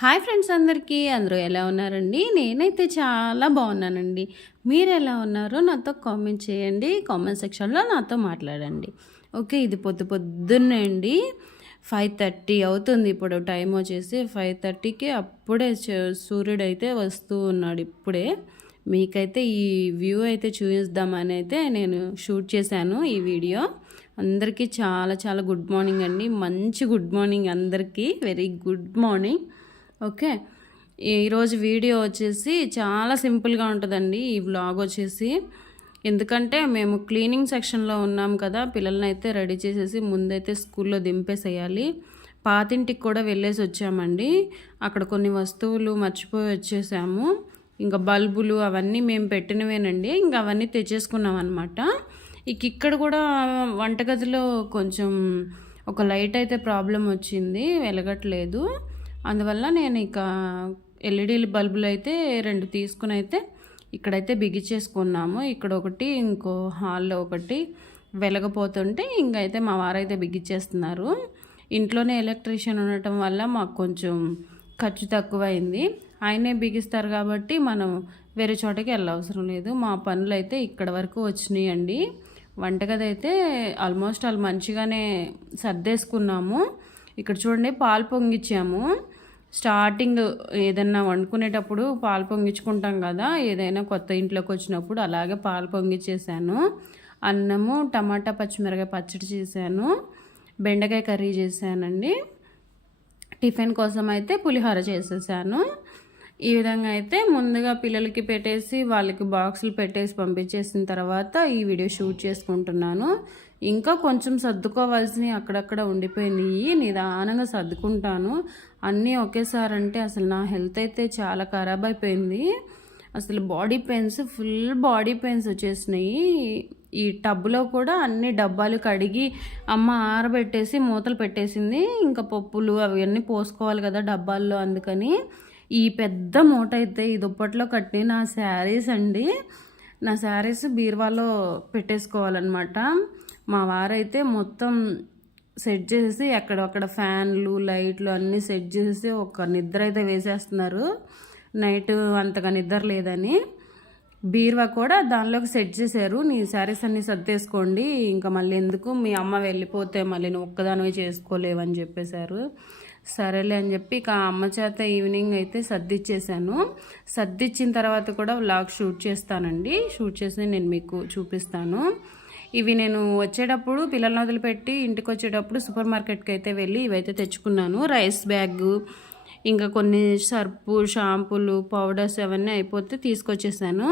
Hi friends, అందరూ ఎలా ఉన్నారండి? నేనైతే చాలా బాగున్నానండి. మీరు ఎలా ఉన్నారో నాతో కామెంట్ చేయండి. కామెంట్ సెక్షన్లో నాతో మాట్లాడండి. ఓకే, ఇది పొద్దున్నే అండి 5:30 అవుతుంది. ఇప్పుడు టైం వచ్చేసి 5:30కి అప్పుడే సూర్యుడు అయితే వస్తూ ఉన్నాడు. ఇప్పుడే మీకైతే ఈ వ్యూ అయితే చూపిద్దామని అయితే నేను షూట్ చేశాను ఈ వీడియో. అందరికీ చాలా చాలా గుడ్ మార్నింగ్ అండి. మంచి గుడ్ మార్నింగ్ అందరికీ, వెరీ గుడ్ మార్నింగ్. ఓకే, ఈరోజు వీడియో వచ్చేసి చాలా సింపుల్గా ఉంటుందండి ఈ వ్లాగ్ వచ్చేసి. ఎందుకంటే మేము క్లీనింగ్ సెక్షన్లో ఉన్నాం కదా, పిల్లల్ని అయితే రెడీ చేసేసి ముందైతే స్కూల్లో దింపేసేయాలి. పాతింటికి కూడా వెళ్ళేసి వచ్చామండి. అక్కడ కొన్ని వస్తువులు మర్చిపోయి వచ్చేసాము. ఇంకా బల్బులు అవన్నీ మేము పెట్టినవేనండి, ఇంకా అవన్నీ తెచ్చేసుకున్నాం అనమాట. ఇక్కడ కూడా వంటగదిలో కొంచెం ఒక లైట్ అయితే ప్రాబ్లం వచ్చింది, వెలగట్లేదు. అందువల్ల నేను ఇక ఎల్ఈడి బల్బులు అయితే 2 తీసుకుని అయితే ఇక్కడైతే బిగించేసుకున్నాము. ఇక్కడ ఒకటి, ఇంకో హాల్లో ఒకటి వెలగపోతుంటే ఇంకైతే మా వారైతే బిగించేస్తున్నారు. ఇంట్లోనే ఎలక్ట్రీషియన్ ఉండటం వల్ల మాకు కొంచెం ఖర్చు తక్కువైంది. ఆయనే బిగిస్తారు కాబట్టి మనం వేరే చోటకి వెళ్ళవసరం లేదు. మా పనులు అయితే ఇక్కడ వరకు వచ్చినాయండి. వంటగది అయితే ఆల్మోస్ట్ మంచిగానే సర్దేసుకున్నాము. ఇక్కడ చూడండి, పాలు పొంగిచ్చాము. స్టార్టింగ్ ఏదన్నా వండుకునేటప్పుడు పాలు పొంగించుకుంటాం కదా, ఏదైనా కొత్త ఇంట్లోకి వచ్చినప్పుడు అలాగే పాలు పొంగిచ్చేసాను. అన్నము, టమాటా పచ్చిమిరకాయ పచ్చడి చేశాను, బెండకాయ కర్రీ చేశానండి. టిఫిన్ కోసం అయితే పులిహోర చేసేసాను. ఈ విధంగా అయితే ముందుగా పిల్లలకి పెట్టేసి వాళ్ళకి బాక్సులు పెట్టేసి పంపించేసిన తర్వాత ఈ వీడియో షూట్ చేసుకుంటున్నాను. ఇంకా కొంచెం సర్దుకోవాల్సినవి అక్కడక్కడ ఉండిపోయినాయి, నిదానంగా సర్దుకుంటాను. అన్నీ ఒకేసారి అంటే అసలు నా హెల్త్ అయితే చాలా ఖరాబ్ అయిపోయింది. అసలు body pains, full body pains వచ్చేసినాయి. ఈ టబ్లో కూడా అన్ని డబ్బాలు కడిగి అమ్మ ఆరబెట్టేసి మూతలు పెట్టేసింది. ఇంకా పప్పులు అవన్నీ పోసుకోవాలి కదా డబ్బాల్లో, అందుకని ఈ పెద్ద మూట అయితే ఈ దుప్పట్లో కట్టి నా శారీస్ అండి. నా శారీస్ బీరువాలో పెట్టేసుకోవాలన్నమాట. మా వారైతే మొత్తం సెట్ చేసి అక్కడక్కడ ఫ్యాన్లు, లైట్లు అన్నీ సెట్ చేసి ఒక నిద్ర అయితే వేసేస్తున్నారు. నైట్ అంతగా నిద్ర లేదని బీరువా కూడా దానిలోకి సెట్ చేశారు. నీ శారీస్ అన్నీ సర్దేసుకోండి, ఇంకా మళ్ళీ ఎందుకు, మీ అమ్మ వెళ్ళిపోతే మళ్ళీ నువ్వు ఒక్కదానివే చేసుకోలేవని చెప్పేశారు. సరేలే అని చెప్పి ఇక అమ్మ చేత ఈవినింగ్ అయితే సర్దిచ్చేసాను. సర్దిచ్చిన తర్వాత కూడా వ్లాగ్ షూట్ చేస్తానండి. షూట్ చేసి నేను మీకు చూపిస్తాను. ఇవి నేను వచ్చేటప్పుడు పిల్లల్ని వదిలిపెట్టి ఇంటికి వచ్చేటప్పుడు సూపర్ మార్కెట్కి అయితే వెళ్ళి ఇవైతే తెచ్చుకున్నాను. రైస్ బ్యాగ్, ఇంకా కొన్ని సర్పు, షాంపూలు, పౌడర్స్ అవన్నీ అయిపోతే తీసుకొచ్చేసాను.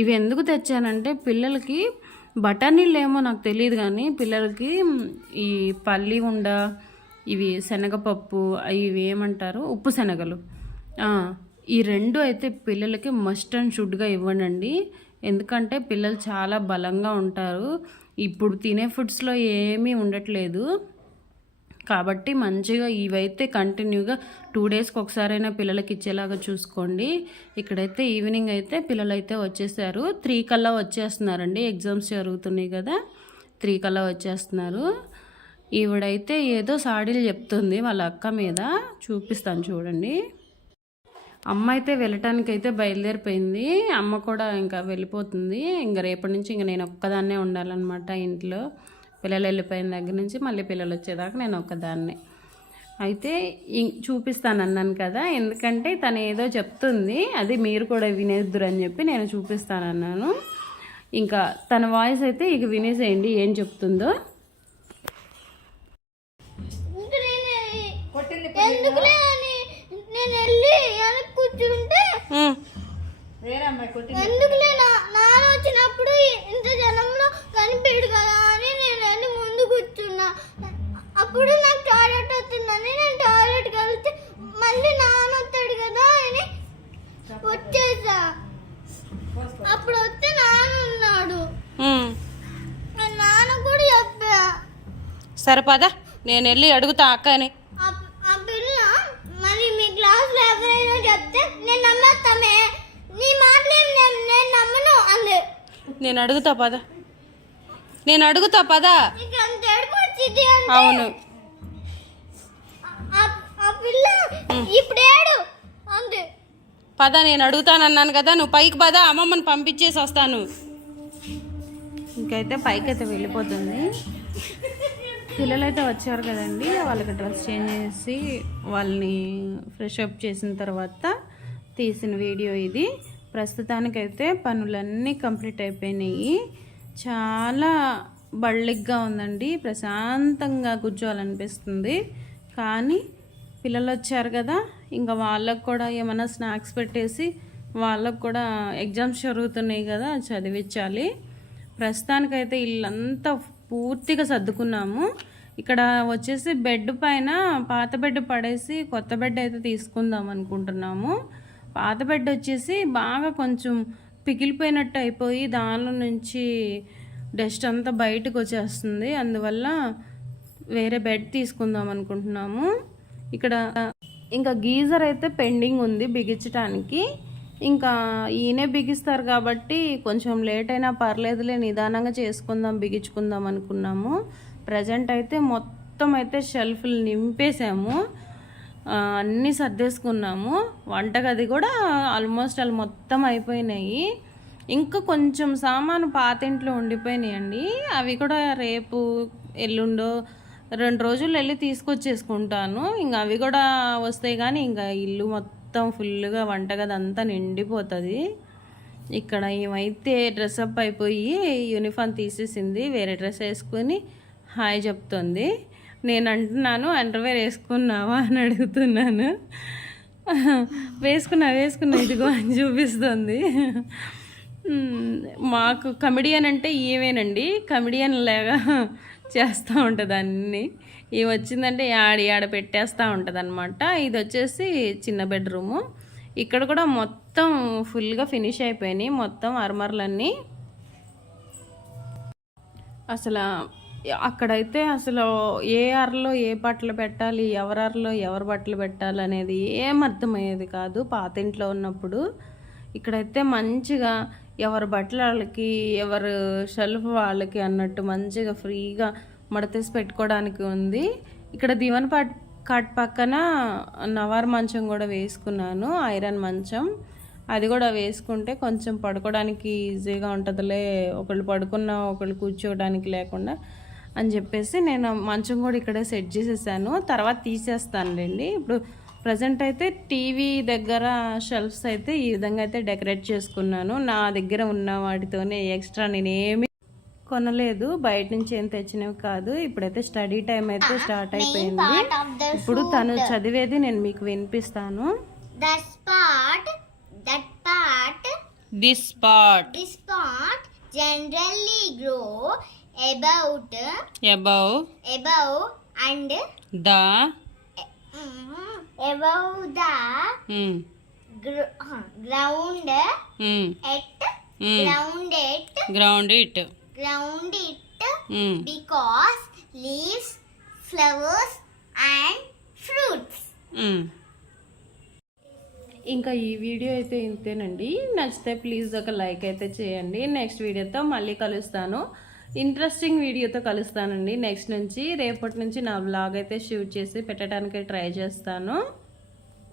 ఇవి ఎందుకు తెచ్చానంటే పిల్లలకి బఠానీళ్ళు ఏమో నాకు తెలియదు, కానీ పిల్లలకి ఈ పల్లి ఉండ, ఇవి శనగపప్పు, ఇవి ఏమంటారు, ఉప్పు శనగలు, ఈ 2 అయితే పిల్లలకి మస్ట్ అండ్ షుడ్గా ఇవ్వండి. ఎందుకంటే పిల్లలు చాలా బలంగా ఉంటారు. ఇప్పుడు తినే ఫుడ్స్లో ఏమీ ఉండట్లేదు కాబట్టి మంచిగా ఇవైతే కంటిన్యూగా 2 డేస్కి ఒకసారైనా పిల్లలకి ఇచ్చేలాగా చూసుకోండి. ఇక్కడైతే ఈవినింగ్ అయితే పిల్లలు అయితే వచ్చేసారు. 3 కల్లా వచ్చేస్తున్నారండి. ఎగ్జామ్స్ జరుగుతున్నాయి కదా, 3 కల్లా వచ్చేస్తున్నారు. ఈవిడైతే ఏదో సాడీలు చెప్తుంది వాళ్ళ అక్క మీద, చూపిస్తాను చూడండి. అమ్మ అయితే వెళ్ళటానికైతే బయలుదేరిపోయింది. అమ్మ కూడా ఇంకా వెళ్ళిపోతుంది. ఇంకా రేపటి నుంచి ఇంకా నేను ఒక్కదాన్నే ఉండాలన్నమాట ఇంట్లో. పిల్లలు వెళ్ళిపోయిన దగ్గర నుంచి మళ్ళీ పిల్లలు వచ్చేదాకా నేను ఒక్కదాన్నే. అయితే చూపిస్తాను అన్నాను కదా, ఎందుకంటే తను ఏదో చెప్తుంది, అది మీరు కూడా వినేద్దురు అని చెప్పి నేను చూపిస్తానన్నాను. ఇంకా తన వాయిస్ అయితే ఇక వినేసేయండి ఏం చెప్తుందో. నేను వెళ్ళి వెనక్కి కూర్చుంటే ఎందుకులే నాన్న వచ్చినప్పుడు ఇంత జనంలో కనిపించడు కదా అని నేను వెళ్ళి ముందు కూర్చున్నా. అప్పుడు నాకు టాయిలెట్ వస్తుందని నేను టాయిలెట్కి వెళ్తే మళ్ళీ నాన్న వస్తాడు కదా అని వచ్చేసా. అప్పుడు వస్తే నాన్న ఉన్నాడు, నాన్న కూడా చెప్పా. సరిపదా, నేను వెళ్ళి అడుగుతా అక్కని. ఆ పిల్ల మరి మీ క్లాస్లో ఎవరైనా చెప్తే నేను నమ్మేస్తామే, నీ మాటలు నేను నమ్మను అంది. నేను అడుగుతా పదా, నేను అడుగుతా పదా. అవును, ఆ పిల్ల ఇప్పుడు ఏడు పద, నేను అడుగుతానన్నాను కదా, నువ్వు పైకి పద, అమ్మమ్మని పంపించేసి వస్తాను. ఇంకైతే పైకి అయితే వెళ్ళిపోతుంది. పిల్లలైతే వచ్చారు కదండి, వాళ్ళకి డ్రెస్ చేంజ్ చేసి వాళ్ళని ఫ్రెష్ అప్ చేసిన తర్వాత తీసిన వీడియో ఇది. ప్రస్తుతానికైతే పనులన్నీ కంప్లీట్ అయిపోయినాయి. చాలా బళ్ళిగ్గా ఉందండి, ప్రశాంతంగా కూర్చోవాలనిపిస్తుంది. కానీ పిల్లలు వచ్చారు కదా, ఇంకా వాళ్ళకు కూడా ఏమైనా స్నాక్స్ పెట్టేసి, వాళ్ళకు కూడా ఎగ్జామ్స్ జరుగుతున్నాయి కదా, చదివించాలి. ప్రస్తుతానికైతే ఇల్లంతా పూర్తిగా సర్దుకున్నాము. ఇక్కడ వచ్చేసి బెడ్ పైన పాత బెడ్ పడేసి కొత్త బెడ్ అయితే తీసుకుందాం అనుకుంటున్నాము. పాత బెడ్ వచ్చేసి బాగా కొంచెం పిగిలిపోయినట్టు అయిపోయి దానిలో నుంచి డస్ట్ అంతా బయటకు వచ్చేస్తుంది. అందువల్ల వేరే బెడ్ తీసుకుందాం అనుకుంటున్నాము. ఇక్కడ ఇంకా గీజర్ అయితే పెండింగ్ ఉంది బిగించడానికి. ఇంకా ఈయనే బిగిస్తారు కాబట్టి కొంచెం లేట్ అయినా పర్లేదులే, నిదానంగా చేసుకుందాం, బిగించుకుందాం అనుకున్నాము. ప్రజెంట్ అయితే మొత్తం అయితే షెల్ఫ్లు నింపేసాము, అన్నీ సర్దేసుకున్నాము. వంటగది కూడా ఆల్మోస్ట్ అలా మొత్తం అయిపోయినాయి. ఇంకా కొంచెం సామాను పాత ఇంట్లో ఉండిపోయినాయండి. అవి కూడా రేపు ఎల్లుండో 2 రోజులు వెళ్ళి తీసుకొచ్చేసుకుంటాను. ఇంకా అవి కూడా వస్తాయి. కానీ ఇంకా ఇల్లు మొత్తం ఫుల్గా వంటగది అంతా నిండిపోతుంది. ఇక్కడ ఏమైతే డ్రెస్అప్ అయిపోయి యూనిఫామ్ తీసేసింది, వేరే డ్రెస్ వేసుకొని హాయ్ చెప్తుంది. నేను అంటున్నాను అండర్వేర్ వేసుకున్నావా అని అడుగుతున్నాను. వేసుకున్నా ఇదిగో అని చూపిస్తుంది. మాకు కమెడియన్ అంటే ఏమేనండి, కమెడియన్ లాగా చేస్తూ ఉంటుంది అన్నీ. ఇవి వచ్చిందంటే ఆడ పెట్టేస్తూ ఉంటుంది అనమాట. ఇది వచ్చేసి చిన్న బెడ్రూము. ఇక్కడ కూడా మొత్తం ఫుల్గా ఫినిష్ అయిపోయినాయి మొత్తం అర్మర్లన్నీ. అసలు అక్కడైతే అసలు ఏ అరలో ఏ బట్టలు పెట్టాలి, ఎవరలో ఎవరు బట్టలు పెట్టాలి అనేది ఏం అర్థమయ్యేది కాదు పాత ఇంట్లో ఉన్నప్పుడు. ఇక్కడైతే మంచిగా ఎవరి బట్టలు వాళ్ళకి, ఎవరు షెల్ఫ్ వాళ్ళకి అన్నట్టు మంచిగా ఫ్రీగా మడతేసి పెట్టుకోవడానికి ఉంది. ఇక్కడ దివాన్ కాట్ పక్కన నవార్ మంచం కూడా వేసుకున్నాను, ఐరన్ మంచం. అది కూడా వేసుకుంటే కొంచెం పడుకోవడానికి ఈజీగా ఉంటుందిలే, ఒకళ్ళు పడుకున్నా ఒకళ్ళు కూర్చోవడానికి లేకుండా అని చెప్పేసి నేను మంచం కూడా ఇక్కడే సెట్ చేసేసాను. తర్వాత తీసేస్తానులేండి. ఇప్పుడు ప్రజెంట్ అయితే టీవీ దగ్గర షెల్ఫ్స్ అయితే ఈ విధంగా అయితే డెకరేట్ చేసుకున్నాను. నా దగ్గర ఉన్న వాటితోనే, ఎక్స్ట్రా నేనేమి కొనలేదు, బయట నుంచి ఏం తెచ్చినవి కాదు. ఇప్పుడైతే స్టడీ టైం అయితే స్టార్ట్ అయిపోయింది. ఇప్పుడు తను చదివేది నేను మీకు వినిపిస్తాను. This part generally grow above and the above the ground because leaves, flowers and fruits. ఇంకా ఈ వీడియో అయితే ఇంతేనండి. నచ్చితే ప్లీజ్ ఒక లైక్ అయితే చేయండి. నెక్స్ట్ వీడియోతో మళ్ళీ కలుస్తాను, ఇంట్రెస్టింగ్ వీడియోతో కలుస్తానండి. నెక్స్ట్ నుంచి రేపటి నుంచి నా వ్లాగ్ అయితే షూట్ చేసి పెట్టడానికి ట్రై చేస్తాను.